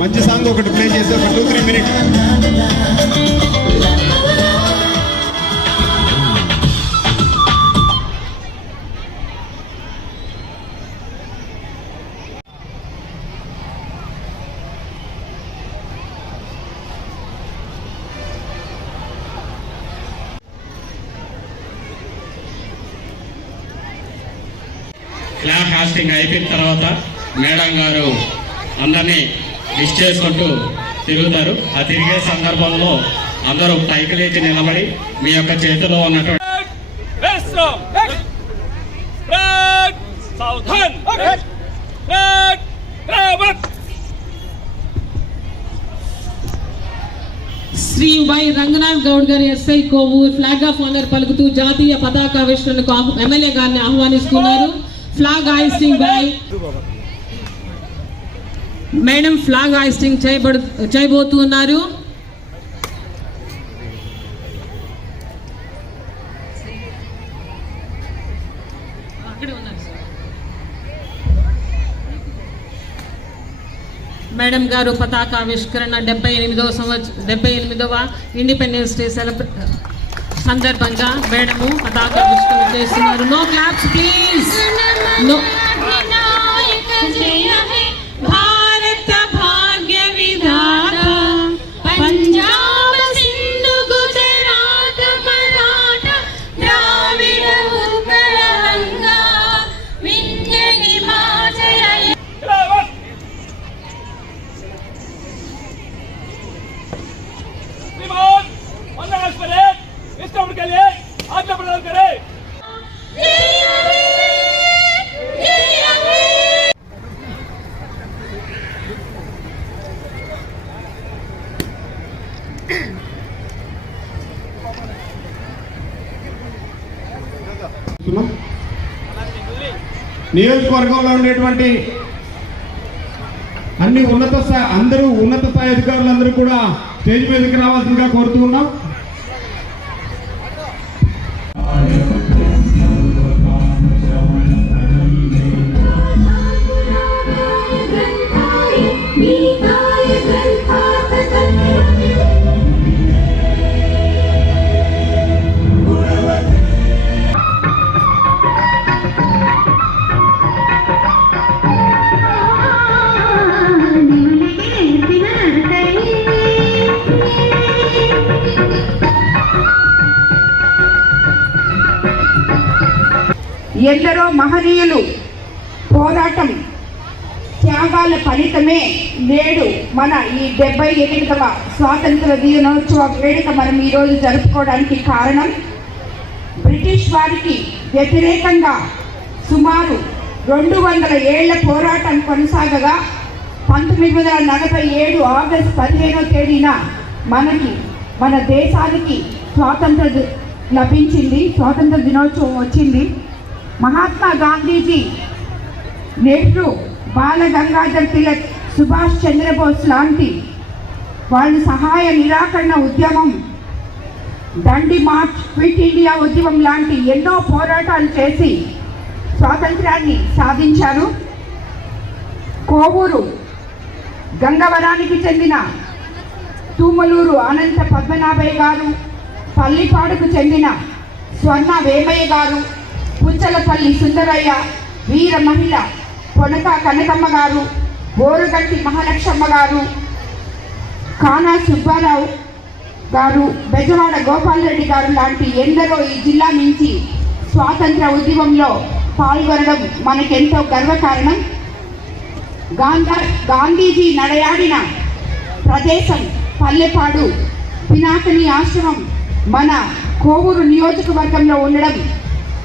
మంచి సాంగ్ ఒకటి ప్లే చేసి ఒక two three minutes clap hoisting అయిపోయిన తర్వాత మేడం గారు అందరినీ విష్ చేసుకుంటూ తిరుగుతారు. ఆ తిరిగే సందర్భంలో అందరూ పైకి లేచి నిలబడి మీ యొక్క చేతిలో ఉన్నటువంటి శ్రీ వై రంగనాథ్ గౌడ్ గారి SI Kovur flag of honour పలుకుతూ జాతీయ పతాకావిష్కరణకు ఎమ్మెల్యే గారిని ఆహ్వానిస్తున్నారు. Flag hoisting by madam flag hoisting చేయబడు చేయబోతున్నారు. మేడం గారు పతాకావిష్కరణ డెబ్బై ఎనిమిదవ సంవత్సరం డెబ్బై ఎనిమిదవ ఇండిపెండెన్స్ డే సెలబ్రే సందర్భంగా మేడము పతాకావిష్కరణ చేస్తున్నారు. నో క్లాప్స్ ప్లీజ్ నో నియోజకవర్గంలో ఉండేటువంటి అన్ని ఉన్నత స్థాయి అందరూ ఉన్నత స్థాయి అధికారులందరూ కూడా స్టేజ్ మీదకి రావాల్సిందిగా కోరుతూ ఉన్నాం. ఎందరో మహనీయులు పోరాటం త్యాగాల ఫలితమే నేడు మన ఈ డెబ్బై ఎనిమిదవ స్వాతంత్ర దినోత్సవ వేడుక మనం ఈరోజు జరుపుకోవడానికి కారణం బ్రిటిష్ వారికి వ్యతిరేకంగా సుమారు రెండు వందల ఏళ్ళ పోరాటం కొనసాగగా పంతొమ్మిది వందల నలభై ఏడు ఆగస్టు పదిహేనో తేదీన మనకి మన దేశానికి స్వాతంత్ర లభించింది స్వాతంత్ర దినోత్సవం వచ్చింది. మహాత్మా గాంధీజీ నెహ్రూ బాల గంగాధర్ తిలక్ సుభాష్ చంద్రబోస్ లాంటి వాళ్ళు సహాయ నిరాకరణ ఉద్యమం దండి మార్చ్ క్విట్ ఇండియా ఉద్యమం లాంటి ఎన్నో పోరాటాలు చేసి స్వాతంత్రాన్ని సాధించారు. కోవూరు గంగవరానికి చెందిన తూమలూరు అనంత పద్మనాభయ్య గారు పల్లిపాడుకు చెందిన స్వర్ణ వేమయ్య గారు పుంచలపల్లి సుందరయ్య వీర మహిళ పొనక కనకమ్మ గారు బోరుగంటి మహాలక్ష్మ గారు కానా సుబ్బారావు గారు బెజవాడ గోపాల్ రెడ్డి గారు లాంటి ఎందరో ఈ జిల్లా నుంచి స్వాతంత్ర ఉద్యమంలో పాల్గొనడం మనకెంతో గర్వకారణం. గాంధా గాంధీజీ నడయాడిన ప్రదేశం పల్లెపాడు పినాకని ఆశ్రమం మన కోవూరు నియోజకవర్గంలో ఉండడం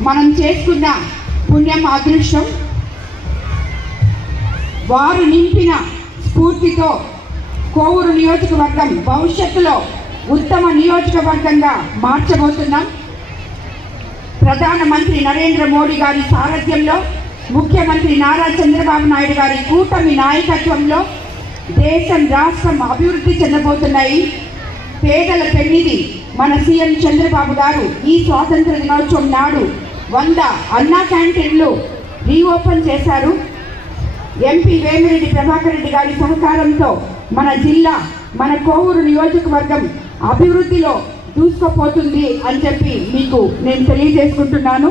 మనం చేసుకున్న పుణ్యం అదృష్టం వారు నింపిన స్ఫూర్తితో కోవూరు నియోజకవర్గం భవిష్యత్తులో ఉత్తమ నియోజకవర్గంగా మార్చబోతున్నాం. ప్రధానమంత్రి నరేంద్ర మోడీ గారి సారథ్యంలో ముఖ్యమంత్రి నారా చంద్రబాబు నాయుడు గారి కూటమి నాయకత్వంలో దేశం రాష్ట్రం అభివృద్ధి చెందబోతున్నాయి. పేదల పెన్నిది మన సీఎం చంద్రబాబు గారు ఈ స్వాతంత్ర దినోత్సవం నాడు వంద అన్నా క్యాంటీన్లు రీఓపెన్ చేశారు. ఎంపీ వేమిరెడ్డి ప్రభాకర్ రెడ్డి గారి సహకారంతో మన జిల్లా మన కోవూరు నియోజకవర్గం అభివృద్ధిలో దూసుకుపోతుంది అని చెప్పి మీకు నేను తెలియజేసుకుంటున్నాను.